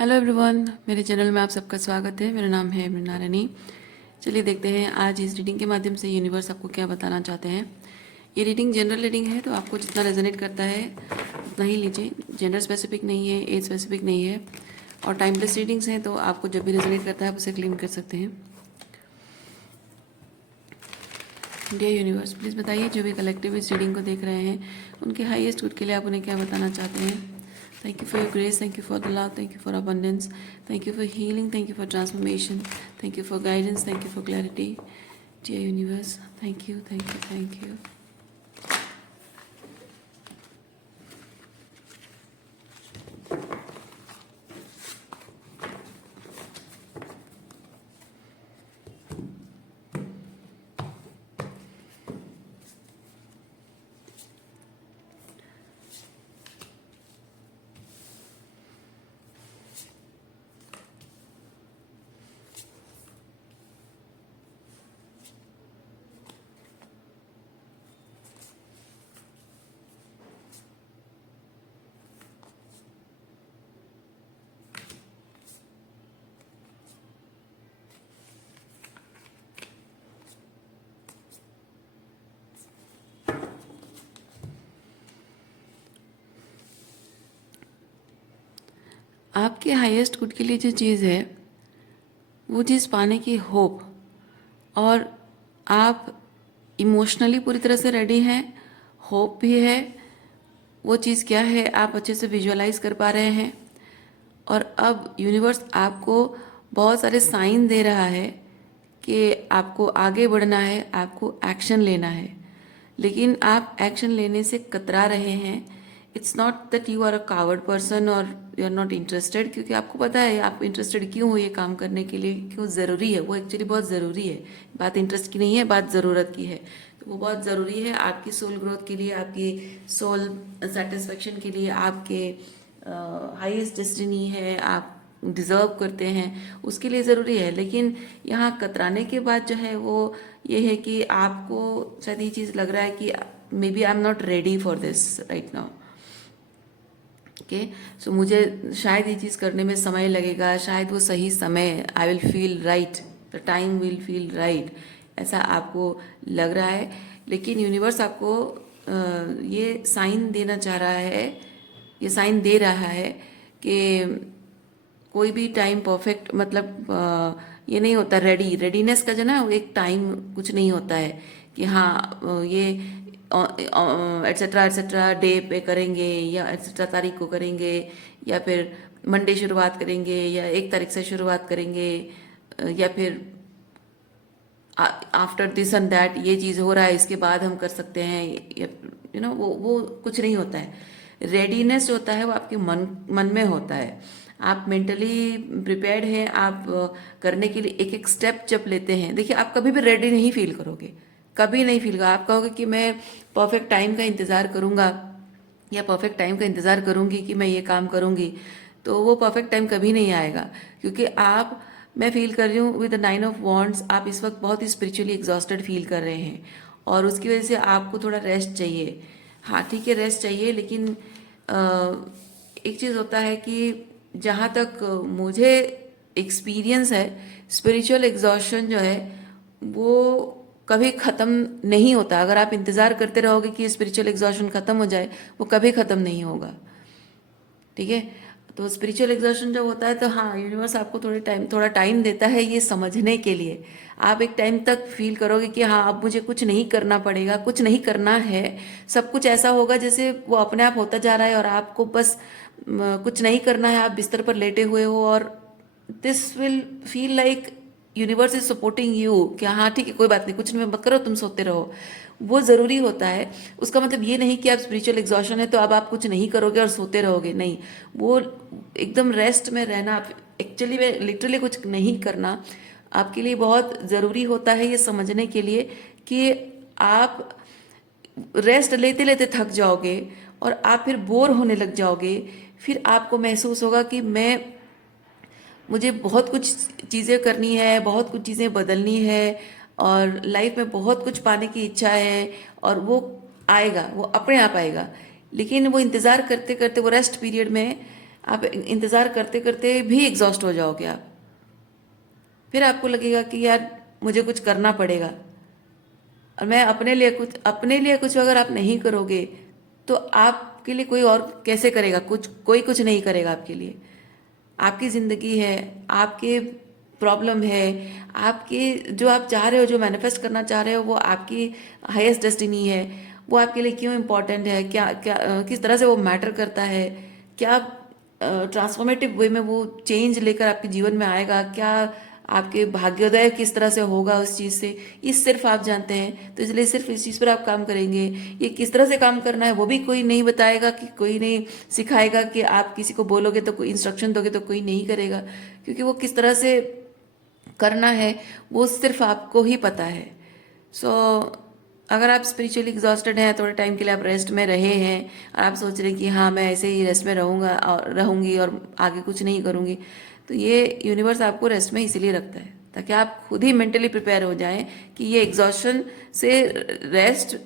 Hello everyone, मेरे channel में आप सबका स्वागत है। मेरा नाम है मृणा रानी। चलिए देखते हैं आज इस रीडिंग के माध्यम से यूनिवर्स आपको क्या बताना चाहते हैं। ये रीडिंग जनरल रीडिंग है, तो आपको जितना रेजोनेट करता है उतना ही लीजिए। जेंडर स्पेसिफिक नहीं है, एज स्पेसिफिक नहीं है और टाइमलेस रीडिंग्स हैं, तो आपको जब भी रेजोनेट करता है आप उसे क्लेम कर सकते हैं। डियर यूनिवर्स, प्लीज़ बताइए जो भी कलेक्टिव इस रीडिंग को देख रहे हैं उनके हाईएस्ट गुड के लिए आप उन्हें क्या बताना चाहते हैं। Thank you for your grace, thank you for the love, thank you for abundance, thank you for healing, thank you for transformation, thank you for guidance, thank you for clarity. Dear universe, thank you, thank you, thank you. आपके highest good के लिए जो चीज़ है वो चीज़ पाने की hope, और आप इमोशनली पूरी तरह से रेडी हैं, होप भी है। वो चीज़ क्या है आप अच्छे से विजुअलाइज कर पा रहे हैं, और अब यूनिवर्स आपको बहुत सारे साइन दे रहा है कि आपको आगे बढ़ना है, आपको एक्शन लेना है, लेकिन आप एक्शन लेने से कतरा रहे हैं। It's not that you are a coward person और यू आर नॉट इंटरेस्टेड, क्योंकि आपको पता है आप इंटरेस्टेड क्यों हो ये काम करने के लिए, क्यों ज़रूरी है। वो एक्चुअली बहुत ज़रूरी है। बात इंटरेस्ट की नहीं है, बात ज़रूरत की है। तो वो बहुत ज़रूरी है आपकी सोल ग्रोथ के लिए, आपकी सोल सेटिस्फेक्शन के लिए, आपके हाईएस्ट डेस्टिनी है, आप डिज़र्व करते हैं, उसके लिए ज़रूरी है। लेकिन यहाँ कतराने के बाद जो है वो ये है कि आपको शायद ये चीज़ लग रहा है कि maybe I am not ready for this right now. Okay, so मुझे शायद ये चीज़ करने में समय लगेगा, शायद वो सही समय, I will feel right, the time will feel right, ऐसा आपको लग रहा है। लेकिन यूनिवर्स आपको ये साइन देना चाह रहा है, ये साइन दे रहा है कि कोई भी टाइम परफेक्ट, मतलब ये नहीं होता। रेडीनेस का जो ना वो एक टाइम कुछ नहीं होता है कि हाँ ये एट्सेट्रा एट्सेट्रा डे पे करेंगे या एट्सेट्रा तारीख को करेंगे, या फिर मंडे शुरुआत करेंगे या 1 तारीख से शुरुआत करेंगे, या फिर आफ्टर दिस एंड दैट ये चीज़ हो रहा है इसके बाद हम कर सकते हैं, या वो कुछ नहीं होता है। रेडीनेस होता है वो आपके मन में होता है। आप मेंटली प्रिपेयर्ड हैं, आप करने के लिए एक एक स्टेप जब लेते हैं। देखिए, आप कभी भी रेडी नहीं फील करोगे, कभी नहीं फील करोगे। आप कहोगे कि मैं परफेक्ट टाइम का इंतज़ार करूँगा या परफेक्ट टाइम का इंतज़ार करूँगी कि मैं ये काम करूँगी, तो वो परफेक्ट टाइम कभी नहीं आएगा। क्योंकि आप, मैं फील कर रही हूँ विद द 9 ऑफ वॉन्ड्स, आप इस वक्त बहुत ही स्पिरिचुअली एग्जॉस्टेड फील कर रहे हैं, और उसकी वजह से आपको थोड़ा रेस्ट चाहिए। हाँ ठीक है, रेस्ट चाहिए, लेकिन एक चीज़ होता है कि जहाँ तक मुझे एक्सपीरियंस है, स्पिरिचुअल एग्जॉशन जो है वो कभी ख़त्म नहीं होता। अगर आप इंतज़ार करते रहोगे कि स्पिरिचुअल एग्जॉशन ख़त्म हो जाए, वो कभी ख़त्म नहीं होगा। ठीक है, तो स्पिरिचुअल एग्जॉशन जब होता है तो हाँ, यूनिवर्स आपको थोड़ा टाइम देता है ये समझने के लिए। आप एक टाइम तक फील करोगे कि हाँ अब मुझे कुछ नहीं करना पड़ेगा, कुछ नहीं करना है, सब कुछ ऐसा होगा जैसे वो अपने आप होता जा रहा है, और आपको बस कुछ नहीं करना है। आप बिस्तर पर लेटे हुए हो और this will feel like universe is supporting you कि हाँ ठीक है, कोई बात नहीं, कुछ नहीं मत करो, तुम सोते रहो। वो ज़रूरी होता है। उसका मतलब ये नहीं कि आप स्पिरिचुअल एग्जॉशन है तो अब आप कुछ नहीं करोगे और सोते रहोगे, नहीं। वो एकदम रेस्ट में रहना, एक्चुअली में लिटरली कुछ नहीं करना आपके लिए बहुत ज़रूरी होता है, ये समझने के लिए कि आप रेस्ट लेते लेते थक जाओगे और आप फिर बोर होने लग जाओगे। फिर आपको महसूस होगा कि मुझे बहुत कुछ चीज़ें करनी है, बहुत कुछ चीज़ें बदलनी है, और लाइफ में बहुत कुछ पाने की इच्छा है, और वो आएगा, वो अपने आप आएगा। लेकिन वो इंतज़ार करते करते वो रेस्ट पीरियड में आप इंतज़ार करते करते भी एग्जॉस्ट हो जाओगे आप। फिर आपको लगेगा कि यार मुझे कुछ करना पड़ेगा, और मैं अपने लिए कुछ अगर आप नहीं करोगे तो आपके लिए कोई और कैसे करेगा? कोई कुछ नहीं करेगा आपके लिए। आपकी ज़िंदगी है, आपके प्रॉब्लम है, आपके जो आप चाह रहे हो, जो मैनिफेस्ट करना चाह रहे हो, वो आपकी हाईएस्ट डेस्टिनी है। वो आपके लिए क्यों इम्पोर्टेंट है, क्या क्या किस तरह से वो मैटर करता है, क्या ट्रांसफॉर्मेटिव वे में वो चेंज लेकर आपके जीवन में आएगा, क्या आपके भाग्योदय किस तरह से होगा उस चीज़ से, ये सिर्फ आप जानते हैं। तो इसलिए सिर्फ इस चीज़ पर आप काम करेंगे। ये किस तरह से काम करना है वो भी कोई नहीं बताएगा, कि कोई नहीं सिखाएगा, कि आप किसी को बोलोगे तो कोई इंस्ट्रक्शन दोगे तो कोई नहीं करेगा, क्योंकि वो किस तरह से करना है वो सिर्फ आपको ही पता है। सो अगर आप स्पिरिचुअली एग्जॉस्टेड हैं, थोड़े टाइम के लिए आप रेस्ट में रहे हैं, और आप सोच रहे हैं कि हाँ मैं ऐसे ही रेस्ट में रहूँगा और रहूँगी और आगे कुछ नहीं करूँगी, तो ये यूनिवर्स आपको रेस्ट में इसीलिए रखता है ताकि आप खुद ही मेंटली प्रिपेयर हो जाएं कि ये एग्जॉशन से रेस्ट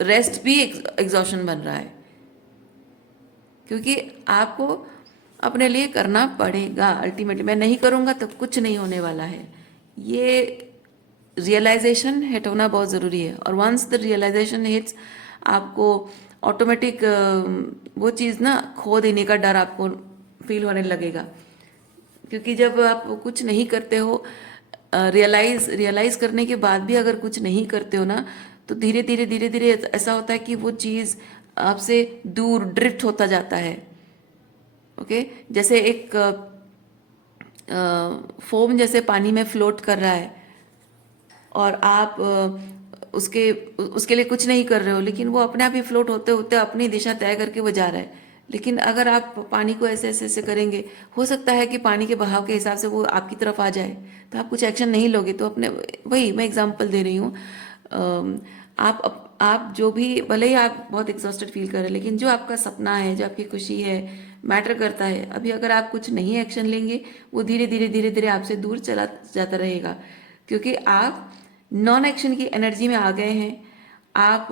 रेस्ट भी एग्जॉशन बन रहा है, क्योंकि आपको अपने लिए करना पड़ेगा। अल्टीमेटली मैं नहीं करूँगा तो कुछ नहीं होने वाला है। ये रियलाइजेशन हिट होना बहुत ज़रूरी है, और वंस द रियलाइजेशन हिट्स, आपको ऑटोमेटिक वो चीज़ ना खो देने का डर आपको फील होने लगेगा। क्योंकि जब आप कुछ नहीं करते हो, रियलाइज करने के बाद भी अगर कुछ नहीं करते हो ना, तो धीरे धीरे धीरे धीरे ऐसा होता है कि वो चीज़ आपसे दूर ड्रिफ्ट होता जाता है। ओके, जैसे एक फोम जैसे पानी में फ्लोट कर रहा है, और आप उसके उसके लिए कुछ नहीं कर रहे हो, लेकिन वो अपने आप ही फ्लोट होते होते अपनी दिशा तय करके वो जा रहा है। लेकिन अगर आप पानी को ऐसे ऐसे ऐसे करेंगे, हो सकता है कि पानी के बहाव के हिसाब से वो आपकी तरफ आ जाए, तो आप कुछ एक्शन नहीं लोगे। तो अपने, वही मैं एग्जांपल दे रही हूँ। आप जो भी, भले ही आप बहुत एग्जॉस्टेड फील कर रहे हैं, लेकिन जो आपका सपना है, जो आपकी खुशी है, मैटर करता है, अभी अगर आप कुछ नहीं एक्शन लेंगे, वो धीरे धीरे धीरे धीरे आपसे दूर चला जाता रहेगा, क्योंकि आप नॉन एक्शन की एनर्जी में आ गए हैं, आप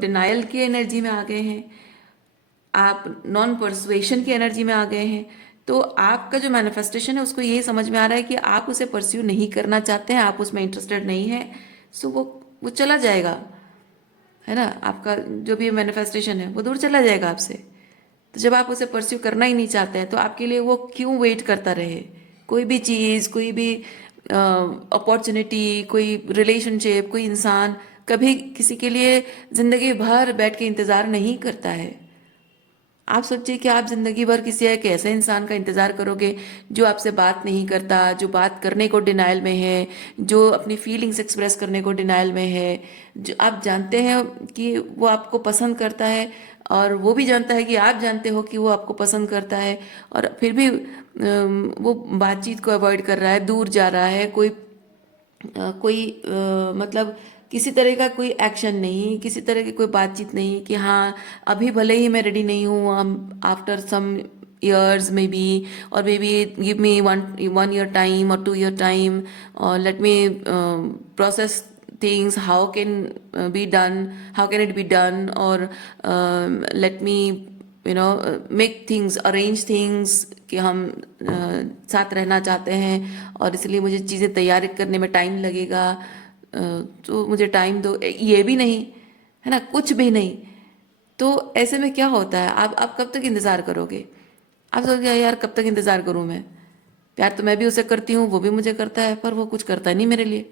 डिनायल की एनर्जी में आ गए हैं, आप नॉन परसुएशन की एनर्जी में आ गए हैं। तो आपका जो मैनिफेस्टेशन है उसको यही समझ में आ रहा है कि आप उसे परस्यू नहीं करना चाहते हैं, आप उसमें इंटरेस्टेड नहीं हैं। सो वो चला जाएगा, है ना। आपका जो भी मैनिफेस्टेशन है वो दूर चला जाएगा आपसे। तो जब आप उसे परस्यू करना ही नहीं चाहते हैं, तो आपके लिए वो क्यों वेट करता रहे? कोई भी चीज़, कोई भी अपॉर्चुनिटी, कोई रिलेशनशिप, कोई इंसान कभी किसी के लिए ज़िंदगी भर बैठ के इंतज़ार नहीं करता है। आप सोचिए कि आप जिंदगी भर किसी एक ऐसे इंसान का इंतजार करोगे जो आपसे बात नहीं करता, जो बात करने को डिनायल में है, जो अपनी फीलिंग्स एक्सप्रेस करने को डिनायल में है, जो आप जानते हैं कि वो आपको पसंद करता है, और वो भी जानता है कि आप जानते हो कि वो आपको पसंद करता है, और फिर भी वो बातचीत को अवॉइड कर रहा है, दूर जा रहा है। मतलब किसी तरह का कोई एक्शन नहीं, किसी तरह की कोई बातचीत नहीं कि हाँ अभी भले ही मैं रेडी नहीं हूँ, after some years maybe, or maybe give me one year time or 2 year time, or let me process things, how can be done, how can it be done, or let me make things, arrange things, कि हम साथ रहना चाहते हैं और इसलिए मुझे चीज़ें तैयारी करने में टाइम लगेगा, तो मुझे टाइम दो। ये भी नहीं, है ना, कुछ भी नहीं। तो ऐसे में क्या होता है, आप कब तक इंतज़ार करोगे? आप सोचोगे यार कब तक इंतज़ार करूँ मैं, प्यार तो मैं भी उसे करती हूँ, वो भी मुझे करता है, पर वो कुछ करता नहीं मेरे लिए।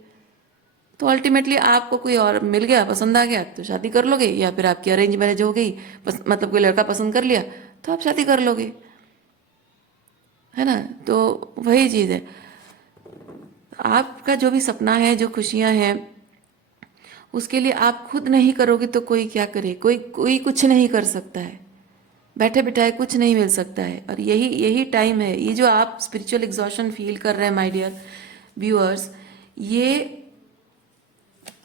तो अल्टीमेटली आपको कोई और मिल गया, पसंद आ गया, तो शादी कर लोगे, या फिर आपकी अरेंज मैरिज हो गई, मतलब कोई लड़का पसंद कर लिया तो आप शादी कर लोगे, है ना। तो वही चीज़ है, आपका जो भी सपना है, जो खुशियाँ हैं, उसके लिए आप खुद नहीं करोगे तो कोई क्या करे? कोई कोई कुछ नहीं कर सकता है, बैठे बिठाए कुछ नहीं मिल सकता है। और यही यही टाइम है, ये जो आप स्पिरिचुअल एग्जॉशन फील कर रहे हैं माय डियर व्यूअर्स, ये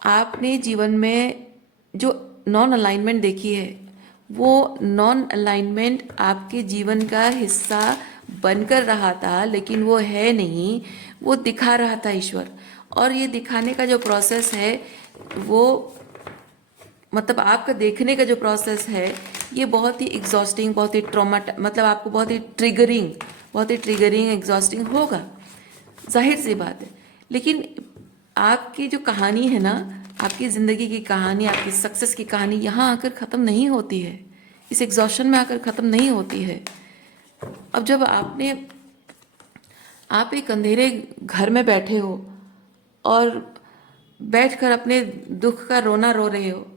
आपने जीवन में जो नॉन अलाइनमेंट देखी है, वो नॉन अलाइनमेंट आपके जीवन का हिस्सा बनकर रहा था, लेकिन वो है नहीं, वो दिखा रहा था ईश्वर। और ये दिखाने का जो प्रोसेस है, वो मतलब आपका देखने का जो प्रोसेस है, ये बहुत ही एग्जॉस्टिंग, बहुत ही ट्रॉमा, मतलब आपको बहुत ही ट्रिगरिंग एग्जॉस्टिंग होगा, जाहिर सी बात है। लेकिन आपकी जो कहानी है ना, आपकी ज़िंदगी की कहानी, आपकी सक्सेस की कहानी यहाँ आकर ख़त्म नहीं होती है, इस एग्जॉशन में आकर ख़त्म नहीं होती है। अब जब आप एक अंधेरे घर में बैठे हो और बैठकर अपने दुख का रोना रो रहे हो,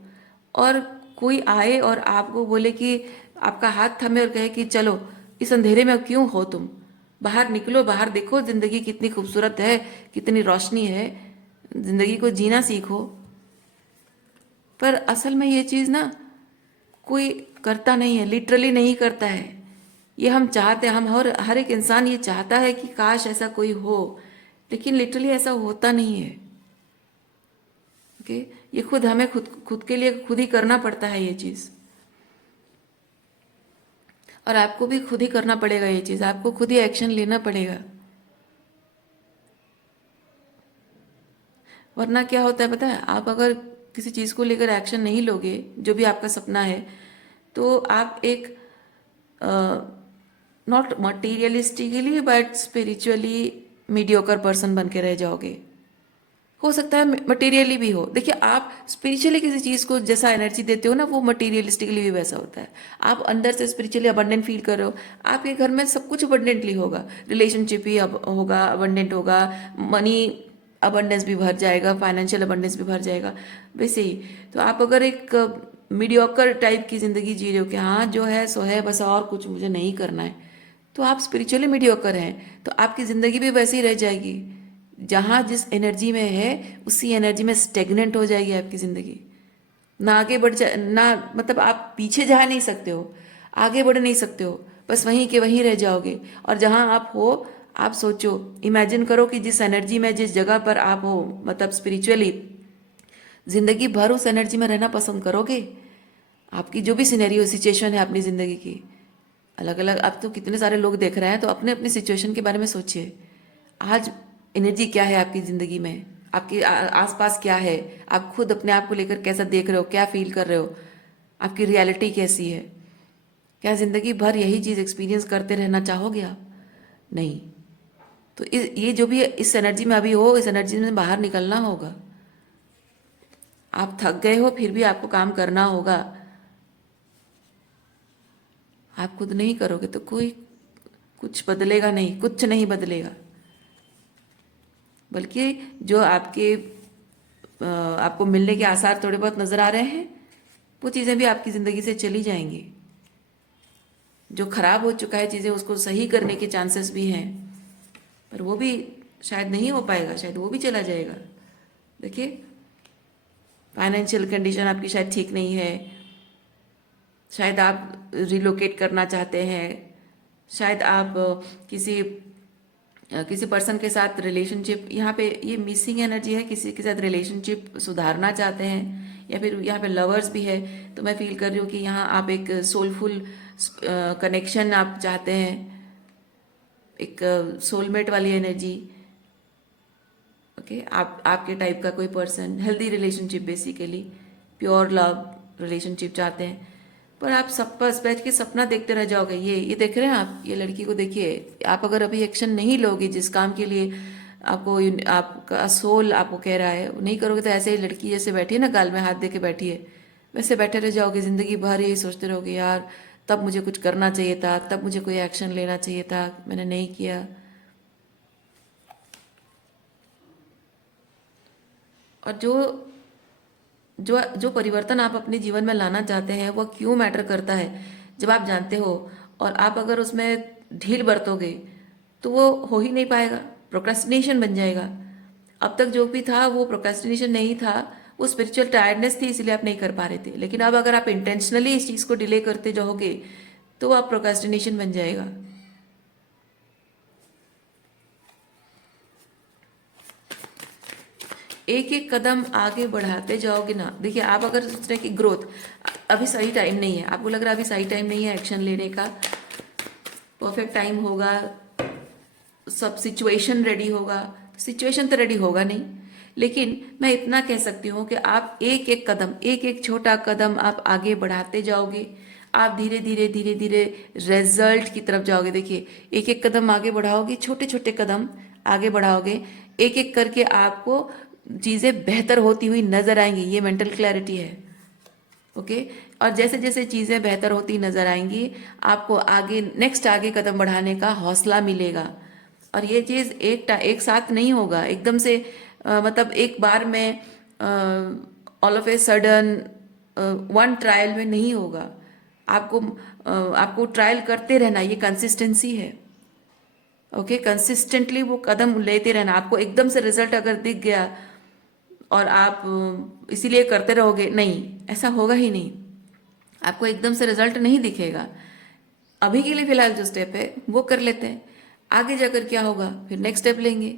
और कोई आए और आपको बोले कि आपका हाथ थामे और कहे कि चलो इस अंधेरे में क्यों हो तुम, बाहर निकलो, बाहर देखो जिंदगी कितनी खूबसूरत है, कितनी रोशनी है, जिंदगी को जीना सीखो। पर असल में ये चीज़ ना कोई करता नहीं है, लिटरली नहीं करता है। ये हम चाहते हैं, हम हर एक इंसान ये चाहता है कि काश ऐसा कोई हो, लेकिन लिटरली ऐसा होता नहीं है। ओके, ये खुद हमें खुद खुद के लिए खुद ही करना पड़ता है ये चीज़, और आपको भी खुद ही करना पड़ेगा ये चीज़, आपको खुद ही एक्शन लेना पड़ेगा। वरना क्या होता है पता है, आप अगर किसी चीज़ को लेकर एक्शन नहीं लोगे, जो भी आपका सपना है, तो आप एक not materialistically but spiritually mediocre person बन के रह जाओगे। हो सकता है मटेरियली भी हो। देखिए, आप स्पिरिचुअली किसी चीज़ को जैसा एनर्जी देते हो ना, वो मटेरियलिस्टिकली भी वैसा होता है। आप अंदर से स्पिरिचुअली अबंडेंट फील कर रहे हो, आपके घर में सब कुछ अबंडेंटली होगा, रिलेशनशिप ही अब होगा, अबंडेंट होगा, मनी अबंडेंस भी भर जाएगा, फाइनेंशियल अबंडेंस भी भर जाएगा। वैसे ही तो आप अगर एक मीडियोकर टाइप की ज़िंदगी जी रहे हो कि हाँ जो है सो है, बस और कुछ मुझे नहीं करना है, तो आप स्पिरिचुअली मीडियोकर हैं, तो आपकी ज़िंदगी भी वैसी ही रह जाएगी। जहाँ जिस एनर्जी में है उसी एनर्जी में स्टेगनेंट हो जाएगी आपकी ज़िंदगी। ना आगे बढ़ जा ना, मतलब आप पीछे जा नहीं सकते हो, आगे बढ़ नहीं सकते हो, बस वहीं के वहीं रह जाओगे। और जहाँ आप हो, आप सोचो, इमेजिन करो कि जिस एनर्जी में, जिस जगह पर आप हो, मतलब स्पिरिचुअली, ज़िंदगी भर उस एनर्जी में रहना पसंद करोगे। आपकी जो भी सिनेरियो सिचुएशन है अपनी ज़िंदगी की, अलग अलग, अब तो कितने सारे लोग देख रहे हैं, तो अपने अपनी सिचुएशन के बारे में सोचिए। आज एनर्जी क्या है आपकी ज़िंदगी में, आपके आसपास क्या है, आप खुद अपने आप को लेकर कैसा देख रहे हो, क्या फील कर रहे हो, आपकी रियलिटी कैसी है। क्या ज़िंदगी भर यही चीज़ एक्सपीरियंस करते रहना चाहोगे आप? नहीं। तो ये जो भी इस एनर्जी में अभी हो, इस एनर्जी में बाहर निकलना होगा। आप थक गए हो फिर भी आपको काम करना होगा। आप खुद नहीं करोगे तो कोई कुछ बदलेगा नहीं, कुछ नहीं बदलेगा। बल्कि जो आपको मिलने के आसार थोड़े बहुत नज़र आ रहे हैं, वो चीज़ें भी आपकी ज़िंदगी से चली जाएंगी। जो खराब हो चुका है चीज़ें, उसको सही करने के चांसेस भी हैं, पर वो भी शायद नहीं हो पाएगा, शायद वो भी चला जाएगा। देखिए, फाइनेंशियल कंडीशन आपकी शायद ठीक नहीं है, शायद आप रिलोकेट करना चाहते हैं, शायद आप किसी पर्सन के साथ रिलेशनशिप, यहाँ पे ये मिसिंग एनर्जी है, किसी के साथ रिलेशनशिप सुधारना चाहते हैं, या फिर यहाँ पे लवर्स भी है। तो मैं फील कर रही हूँ कि यहाँ आप एक सोलफुल कनेक्शन आप चाहते हैं, एक सोलमेट वाली एनर्जी। ओके, आपके टाइप का कोई person, healthy relationship, basically pure love relationship चाहते हैं। पर आप सब बस बैठ के सपना देखते रह जाओगे। ये देख रहे हैं आप, ये लड़की को देखिए, आप अगर अभी एक्शन नहीं लोगे जिस काम के लिए आपको आपका सोल आपको कह रहा है, वो नहीं करोगे, तो ऐसे ही लड़की जैसे बैठी है ना, गाल में हाथ दे के बैठी है, वैसे बैठे रह जाओगे ज़िंदगी भर, यही सोचते रहोगे यार तब मुझे कुछ करना चाहिए था, तब मुझे कोई एक्शन लेना चाहिए था, मैंने नहीं किया। और जो परिवर्तन आप अपने जीवन में लाना चाहते हैं, वो क्यों मैटर करता है जब आप जानते हो। और आप अगर उसमें ढील बरतोगे तो वो हो ही नहीं पाएगा, प्रोक्रेस्टिनेशन बन जाएगा। अब तक जो भी था वो प्रोक्रेस्टिनेशन नहीं था, वो स्पिरिचुअल टायर्डनेस थी, इसलिए आप नहीं कर पा रहे थे। लेकिन अब अगर आप इंटेंशनली इस चीज़ को डिले करते जाओगे तो आप प्रोक्रेस्टिनेशन बन जाएगा। एक एक कदम आगे बढ़ाते जाओगे ना। देखिए, आप अगर सोच रहे हैं कि ग्रोथ, अभी सही टाइम नहीं है, आपको लग रहा है अभी सही टाइम नहीं है एक्शन लेने का, परफेक्ट टाइम होगा, सब सिचुएशन रेडी होगा, सिचुएशन तो रेडी होगा नहीं। लेकिन मैं इतना कह सकती हूँ कि आप एक एक कदम, एक एक छोटा कदम आप आगे बढ़ाते जाओगे, आप धीरे धीरे धीरे धीरे रिजल्ट की तरफ जाओगे। देखिए, एक एक कदम आगे बढ़ाओगे, छोटे छोटे कदम आगे बढ़ाओगे, एक एक करके आपको चीज़ें बेहतर होती हुई नजर आएंगी। ये मेंटल क्लैरिटी है। ओके। और जैसे जैसे चीज़ें बेहतर होती नजर आएंगी, आपको आगे नेक्स्ट आगे कदम बढ़ाने का हौसला मिलेगा। और ये चीज़ एक साथ नहीं होगा एकदम से, मतलब एक बार में all of a sudden one trial में नहीं होगा। आपको आपको ट्रायल करते रहना, ये कंसिस्टेंसी है। ओके, कंसिस्टेंटली वो कदम लेते रहना। आपको एकदम से रिजल्ट अगर दिख गया और आप इसीलिए करते रहोगे, नहीं, ऐसा होगा ही नहीं। आपको एकदम से रिजल्ट नहीं दिखेगा। अभी के लिए फिलहाल जो स्टेप है वो कर लेते हैं, आगे जाकर क्या होगा फिर नेक्स्ट स्टेप लेंगे।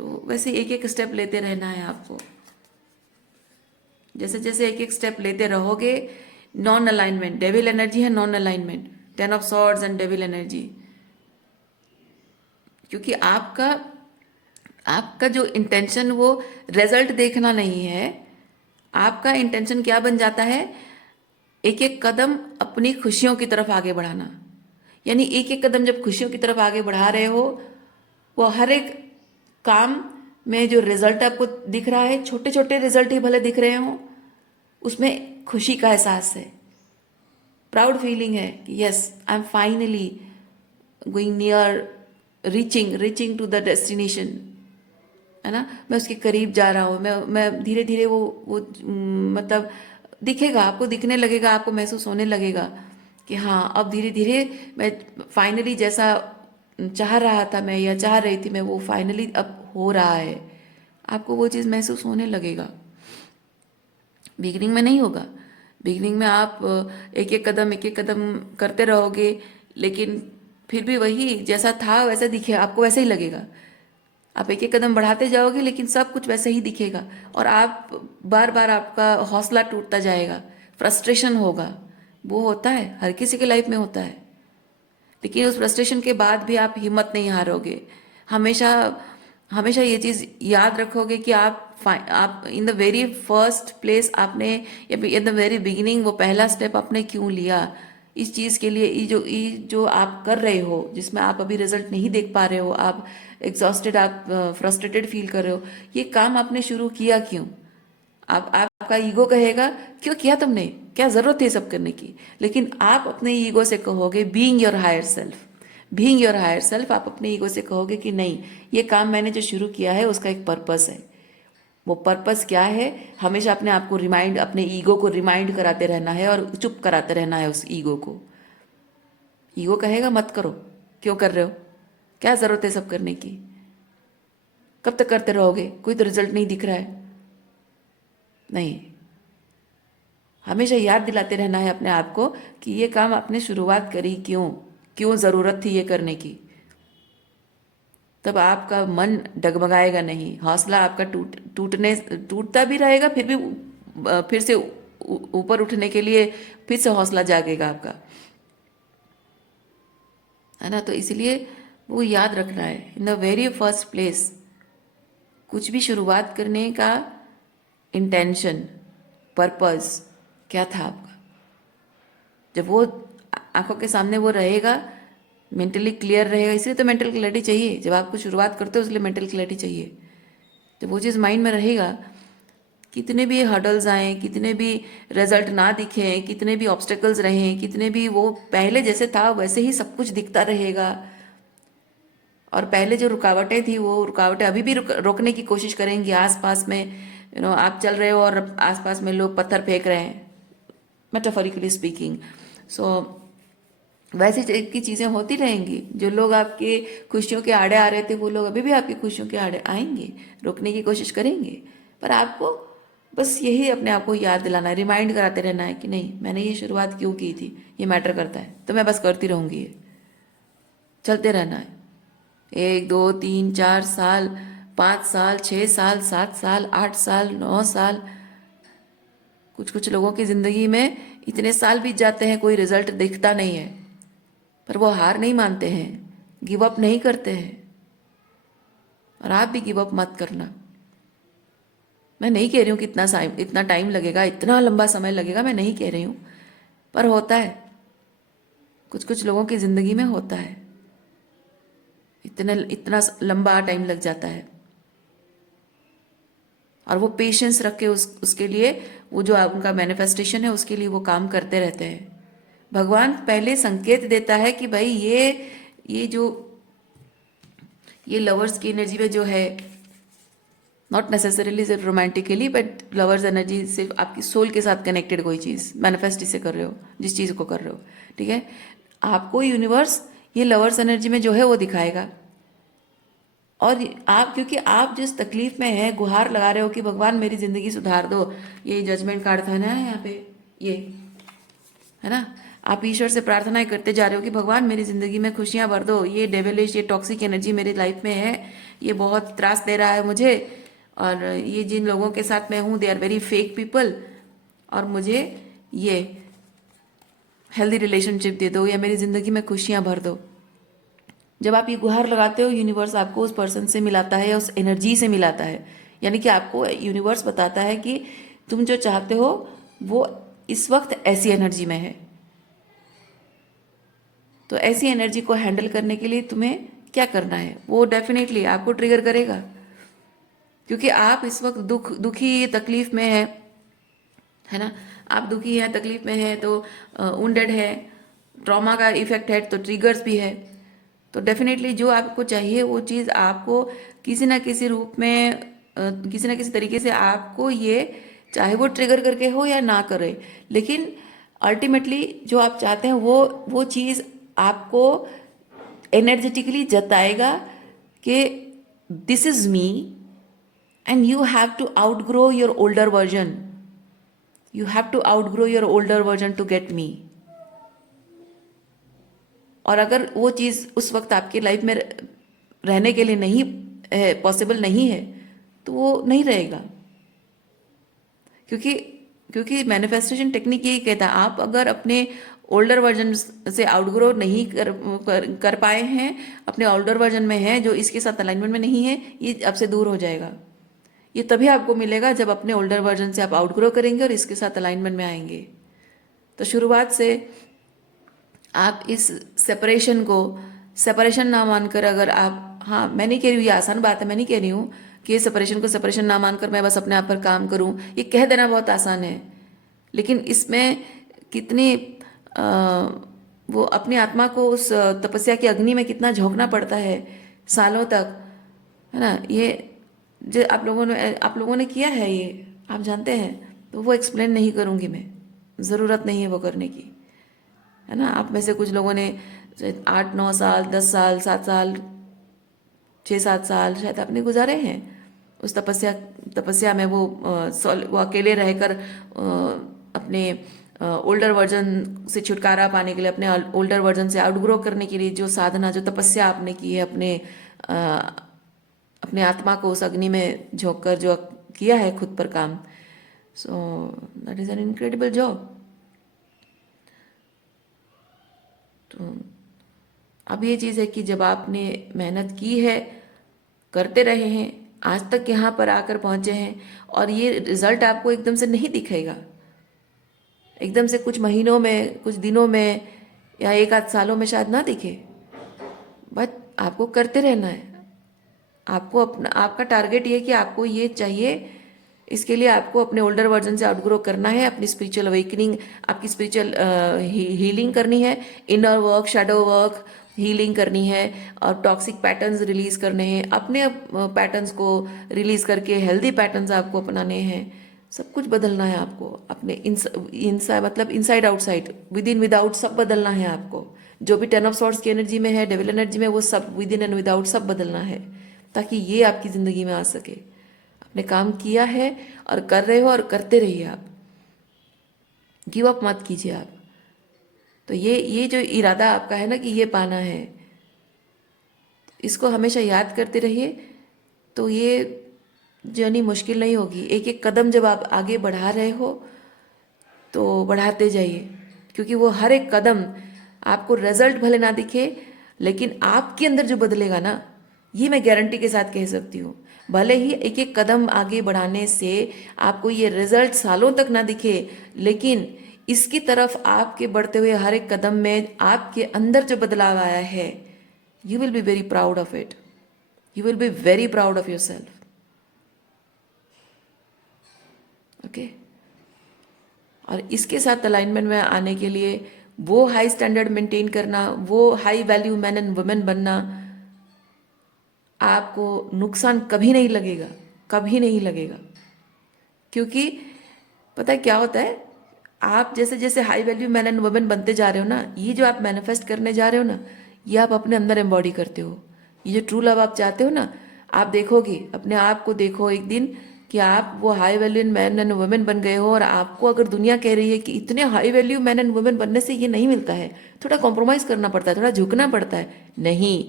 तो वैसे एक एक स्टेप लेते रहना है आपको। जैसे जैसे एक एक स्टेप लेते रहोगे, नॉन अलाइनमेंट, डेविल एनर्जी है non alignment, 10 of swords and devil energy. क्योंकि आपका आपका जो इंटेंशन वो रिजल्ट देखना नहीं है। आपका इंटेंशन क्या बन जाता है, एक एक कदम अपनी खुशियों की तरफ आगे बढ़ाना। यानी एक एक कदम जब खुशियों की तरफ आगे बढ़ा रहे हो, वो हर एक काम में जो रिजल्ट आपको दिख रहा है, छोटे छोटे रिजल्ट ही भले दिख रहे हों, उसमें खुशी का एहसास है, प्राउड फीलिंग है कि yes I am finally going near, reaching to the destination, है ना। मैं उसके करीब जा रहा हूँ। मैं धीरे धीरे वो मतलब दिखेगा, आपको दिखने लगेगा, आपको महसूस होने लगेगा कि हाँ अब धीरे धीरे मैं फाइनली जैसा चाह रहा था मैं या चाह रही थी मैं, वो फाइनली अब हो रहा है। आपको वो चीज़ महसूस होने लगेगा। बिगिनिंग में नहीं होगा। बिगिनिंग में आप एक एक कदम करते रहोगे, लेकिन फिर भी वही जैसा था वैसा दिखे, आपको वैसा ही लगेगा। आप एक एक कदम बढ़ाते जाओगे लेकिन सब कुछ वैसे ही दिखेगा, और आप बार बार आपका हौसला टूटता जाएगा, फ्रस्ट्रेशन होगा। वो होता है, हर किसी के लाइफ में होता है। लेकिन उस फ्रस्ट्रेशन के बाद भी आप हिम्मत नहीं हारोगे। हमेशा हमेशा ये चीज़ याद रखोगे कि आप in the very first place आपने, या इन द वेरी बिगिनिंग वो पहला स्टेप आपने क्यों लिया इस चीज़ के लिए। ये जो आप कर रहे हो, जिसमें आप अभी रिजल्ट नहीं देख पा रहे हो, आप एग्जॉस्टेड, आप फ्रस्ट्रेटेड फील कर रहे हो, ये काम आपने शुरू किया क्यों। आपका ईगो कहेगा क्यों किया तुमने, क्या जरूरत थी सब करने की। लेकिन आप अपने ईगो से कहोगे, being your higher self, being your higher self, आप अपने ईगो से कहोगे कि नहीं, ये काम मैंने जो शुरू किया है उसका एक पर्पस है। वो पर्पस क्या है, हमेशा अपने आप को रिमाइंड, अपने ईगो को रिमाइंड कराते रहना है और चुप कराते रहना है उस ईगो को। ईगो कहेगा मत करो, क्यों कर रहे हो, क्या जरूरत है सब करने की, कब तक करते रहोगे, कोई तो रिजल्ट नहीं दिख रहा है। नहीं, हमेशा याद दिलाते रहना है अपने आप को कि ये काम आपने शुरुआत करी क्यों, क्यों जरूरत थी ये करने की। तब आपका मन डगमगाएगा नहीं, हौसला आपका टूटता भी रहेगा, फिर भी फिर से ऊपर उठने के लिए फिर से हौसला जागेगा आपका, है ना। तो इसलिए वो याद रखना है, in the very first place कुछ भी शुरुआत करने का इंटेंशन, पर्पस क्या था आपका। जब वो आंखों के सामने वो रहेगा, मेंटली क्लियर रहेगा। इसलिए तो मेंटल क्लैरिटी चाहिए। जब आपको शुरुआत करते हो इसलिए मेंटल क्लैरिटी चाहिए। जब वो चीज़ माइंड में रहेगा, कितने भी हर्डल्स आए, कितने भी रिजल्ट ना दिखे, कितने भी ऑब्स्टेकल्स रहें, कितने भी, वो पहले जैसे था वैसे ही सब कुछ दिखता रहेगा। और पहले जो रुकावटें थी वो रुकावटें अभी भी रोकने की कोशिश करेंगी। आसपास में आप चल रहे हो और आसपास में लोग पत्थर फेंक रहे हैं, मेटाफोरिकली स्पीकिंग। सो वैसी की चीज़ें होती रहेंगी। जो लोग आपके खुशियों के आड़े आ रहे थे, वो लोग अभी भी आपकी खुशियों के आड़े आएंगे, रोकने की कोशिश करेंगे। पर आपको बस यही अपने आप को याद दिलाना है, रिमाइंड कराते रहना है कि नहीं, मैंने ये शुरुआत क्यों की थी, ये मैटर करता है, तो मैं बस करती रहूँगी। ये चलते रहना है। 1 2 3 4 साल, 5 साल, 6 साल, 7 साल, 8 साल, 9 साल, कुछ कुछ लोगों की ज़िंदगी में इतने साल बीत जाते हैं, कोई रिजल्ट दिखता नहीं है, पर वो हार नहीं मानते हैं, गिव अप नहीं करते हैं। और आप भी गिव अप मत करना। मैं नहीं कह रही हूँ कि इतना टाइम लगेगा, इतना लंबा समय लगेगा, मैं नहीं कह रही हूँ। पर होता है, कुछ कुछ लोगों की ज़िंदगी में होता है, इतना इतना लंबा टाइम लग जाता है, और वो पेशेंस रख के उसके लिए, वो जो उनका मैनिफेस्टेशन है उसके लिए वो काम करते रहते हैं। भगवान पहले संकेत देता है कि भाई ये जो ये लवर्स की एनर्जी में जो है, नॉट नेसेसरीली सिर्फ रोमांटिकली, बट लवर्स एनर्जी सिर्फ आपकी सोल के साथ कनेक्टेड कोई चीज़ मैनिफेस्ट जिसे कर रहे हो, जिस चीज़ को कर रहे हो, ठीक है, आपको यूनिवर्स ये लवर्स एनर्जी में जो है वो दिखाएगा। और आप, क्योंकि आप जिस तकलीफ में है, गुहार लगा रहे हो कि भगवान मेरी ज़िंदगी सुधार दो, ये जजमेंट कार्ड था ना यहाँ पे, ये है ना, आप ईश्वर से प्रार्थनाएं करते जा रहे हो कि भगवान मेरी ज़िंदगी में खुशियाँ भर दो, ये डेविलिश, ये टॉक्सिक एनर्जी मेरी लाइफ में है, ये बहुत त्रास दे रहा है मुझे, और ये जिन लोगों के साथ मैं हूँ they are very fake people, और मुझे ये हेल्दी रिलेशनशिप दे दो, या मेरी ज़िंदगी में खुशियाँ भर दो। जब आप ये गुहार लगाते हो, यूनिवर्स आपको उस पर्सन से मिलाता है, उस एनर्जी से मिलाता है, यानी कि आपको यूनिवर्स बताता है कि तुम जो चाहते हो वो इस वक्त ऐसी एनर्जी में है। तो ऐसी एनर्जी को हैंडल करने के लिए तुम्हें क्या करना है, वो डेफिनेटली आपको ट्रिगर करेगा, क्योंकि आप इस वक्त दुखी तकलीफ में है ना, आप दुखी हैं, तकलीफ में है, तो वुंडेड है, ट्रॉमा का इफेक्ट है, तो ट्रिगर्स भी है। तो डेफिनेटली जो आपको चाहिए वो चीज़ आपको किसी ना किसी रूप में, किसी ना किसी तरीके से आपको ये, चाहे वो ट्रिगर करके हो या ना करे, लेकिन अल्टीमेटली जो आप चाहते हैं वो चीज़ आपको एनर्जेटिकली जताएगा कि this is me and you have to outgrow your older version, you have to outgrow your older version to get me. और अगर वो चीज़ उस वक्त आपकी लाइफ में रहने के लिए नहीं है, पॉसिबल नहीं है, तो वो नहीं रहेगा, क्योंकि क्योंकि मैनिफेस्टेशन टेक्निक यही कहता है, आप अगर अपने ओल्डर वर्जन से आउटग्रो नहीं कर पाए हैं, अपने ओल्डर वर्जन में है जो इसके साथ अलाइनमेंट में नहीं है, ये अब से दूर हो जाएगा। ये तभी आपको मिलेगा जब अपने ओल्डर वर्जन से आप आउटग्रो करेंगे और इसके साथ अलाइनमेंट में आएंगे। तो शुरुआत से आप इस सेपरेशन को सेपरेशन ना मानकर, अगर आप, हाँ मैं नहीं कह रही हूँ ये आसान बात है, मैं नहीं कह रही हूँ कि ये सेपरेशन को सेपरेशन ना मानकर मैं बस अपने आप पर काम करूँ, ये कह देना बहुत आसान है, लेकिन इसमें कितनी वो अपनी आत्मा को उस तपस्या की अग्नि में कितना झोंकना पड़ता है सालों तक, है ना, ये जो आप लोगों ने किया है, ये आप जानते हैं, तो वो एक्सप्लेन नहीं करूँगी मैं, ज़रूरत नहीं है वो करने की, है ना। आप में से कुछ लोगों ने 8-9 साल, 10 साल, 7 साल, 6-7 साल शायद आपने गुजारे हैं उस तपस्या में, वो अकेले रहकर अपने ओल्डर वर्जन से छुटकारा पाने के लिए, अपने ओल्डर वर्जन से आउटग्रो करने के लिए जो साधना, जो तपस्या आपने की है, अपने आत्मा को उस अग्नि में झोंक कर जो किया है खुद पर काम, so that is an incredible job. तो अब ये चीज़ है कि जब आपने मेहनत की है, करते रहे हैं, आज तक यहाँ पर आकर पहुँचे हैं, और ये रिजल्ट आपको एकदम से नहीं दिखेगा, एकदम से कुछ महीनों में, कुछ दिनों में, या 1-8 सालों में शायद ना दिखे, बट आपको करते रहना है। आपको अपना, आपका टारगेट ये है कि आपको ये चाहिए, इसके लिए आपको अपने ओल्डर वर्जन से आउटग्रो करना है, अपनी स्पिरिचुअल अवेकनिंग, आपकी स्पिरिचुअल हीलिंग करनी है, inner work, shadow work, healing करनी है, और टॉक्सिक पैटर्न्स रिलीज करने हैं, अपने पैटर्न्स को रिलीज करके हेल्दी पैटर्न्स आपको अपनाने हैं, सब कुछ बदलना है आपको, अपने इनसाइड, मतलब inside outside, with in without, सब बदलना है आपको। जो भी 10 ऑफ सॉर्ड्स की एनर्जी में है, डेविल एनर्जी में, वो सब विद इन एंड विदाउट सब बदलना है, ताकि ये आपकी ज़िंदगी में आ सके। आपने काम किया है और कर रहे हो, और करते रहिए आप, गिव अप मत कीजिए आप। तो ये जो इरादा आपका है ना कि ये पाना है, इसको हमेशा याद करते रहिए, तो ये जर्नी मुश्किल नहीं होगी। एक एक कदम जब आप आगे बढ़ा रहे हो तो बढ़ाते जाइए, क्योंकि वो हर एक कदम आपको रिजल्ट भले ना दिखे, लेकिन आपके अंदर जो बदलेगा ना, ये मैं गारंटी के साथ कह सकती हूँ। भले ही एक एक कदम आगे बढ़ाने से आपको ये रिजल्ट सालों तक ना दिखे, लेकिन इसकी तरफ आपके बढ़ते हुए हर एक कदम में आपके अंदर जो बदलाव आया है, you will be very proud of it, you will be very proud of your self. Okay, और इसके साथ अलाइनमेंट में आने के लिए वो हाई स्टैंडर्ड मेंटेन करना, वो high value man and women बनना, आपको नुकसान कभी नहीं लगेगा, कभी नहीं लगेगा। क्योंकि पता है क्या होता है, आप जैसे जैसे high value man and women बनते जा रहे हो ना, ये जो आप मैनिफेस्ट करने जा रहे हो ना, ये आप अपने अंदर एम्बॉडी करते हो। ये जो ट्रू लव आप चाहते हो ना, आप देखोगे अपने आप को, देखो एक दिन कि आप वो high value man and women बन गए हो। और आपको अगर दुनिया कह रही है कि इतने high value man and women बनने से ये नहीं मिलता है, थोड़ा कॉम्प्रोमाइज़ करना पड़ता है, थोड़ा झुकना पड़ता है, नहीं,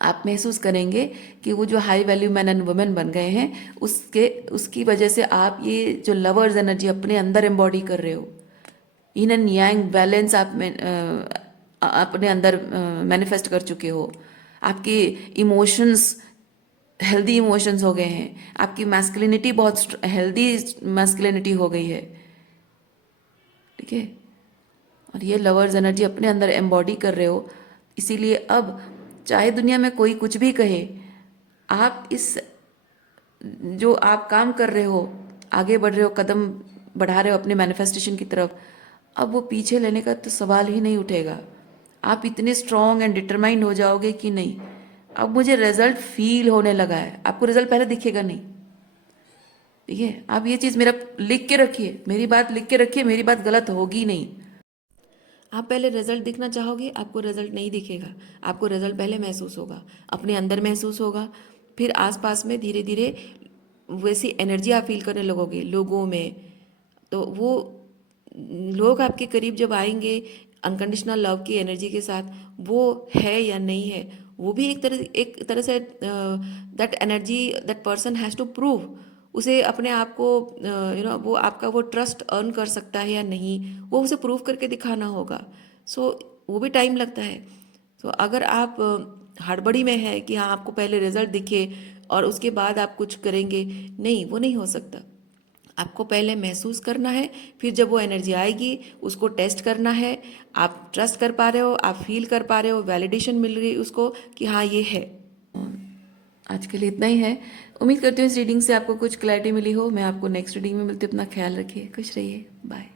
आप महसूस करेंगे कि वो जो high value man and women बन गए हैं, उसकी वजह से आप ये जो लवर्स एनर्जी अपने अंदर एम्बॉडी कर रहे हो, इन एंड यांग बैलेंस आप में अपने अंदर मैनिफेस्ट कर चुके हो। आपके इमोशंस हेल्दी इमोशंस हो गए हैं, आपकी मैस्कुलिनिटी बहुत हेल्दी मैस्कुलिनिटी हो गई है। ठीक है, और ये लवर्स एनर्जी अपने अंदर एम्बॉडी कर रहे हो। इसीलिए अब चाहे दुनिया में कोई कुछ भी कहे, आप इस जो आप काम कर रहे हो, आगे बढ़ रहे हो, कदम बढ़ा रहे हो अपने मैनिफेस्टेशन की तरफ, अब वो पीछे लेने का तो सवाल ही नहीं उठेगा। आप इतने स्ट्रांग एंड डिटरमाइंड हो जाओगे कि नहीं, अब मुझे रिजल्ट फील होने लगा है। आपको रिजल्ट पहले दिखेगा नहीं, ठीक है। आप ये चीज़ मेरा लिख के रखिए, मेरी बात लिख के रखिए, मेरी बात गलत होगी नहीं। आप पहले रिजल्ट दिखना चाहोगे, आपको रिजल्ट नहीं दिखेगा। आपको रिजल्ट पहले महसूस होगा, अपने अंदर महसूस होगा, फिर आसपास में धीरे धीरे वैसी एनर्जी आप फील करने लगोगे लोगों में। तो वो लोग आपके करीब जब आएंगे अनकंडीशनल लव की एनर्जी के साथ, वो है या नहीं है, वो भी एक तरह से that energy, that person has to prove, उसे अपने आप को वो आपका वो ट्रस्ट अर्न कर सकता है या नहीं, वो उसे प्रूव करके दिखाना होगा। सो वो भी टाइम लगता है। तो अगर आप हड़बड़ी में है कि हाँ आपको पहले रिजल्ट दिखे और उसके बाद आप कुछ करेंगे, नहीं, वो नहीं हो सकता। आपको पहले महसूस करना है, फिर जब वो एनर्जी आएगी उसको टेस्ट करना है। आप ट्रस्ट कर पा रहे हो, आप फील कर पा रहे हो, वैलिडेशन मिल रही है उसको कि हाँ ये है। आज के लिए इतना ही है। उम्मीद करती हूँ इस रीडिंग से आपको कुछ क्लैरिटी मिली हो। मैं आपको नेक्स्ट रीडिंग में मिलती हूँ। अपना ख्याल रखिए, खुश रहिए, बाय।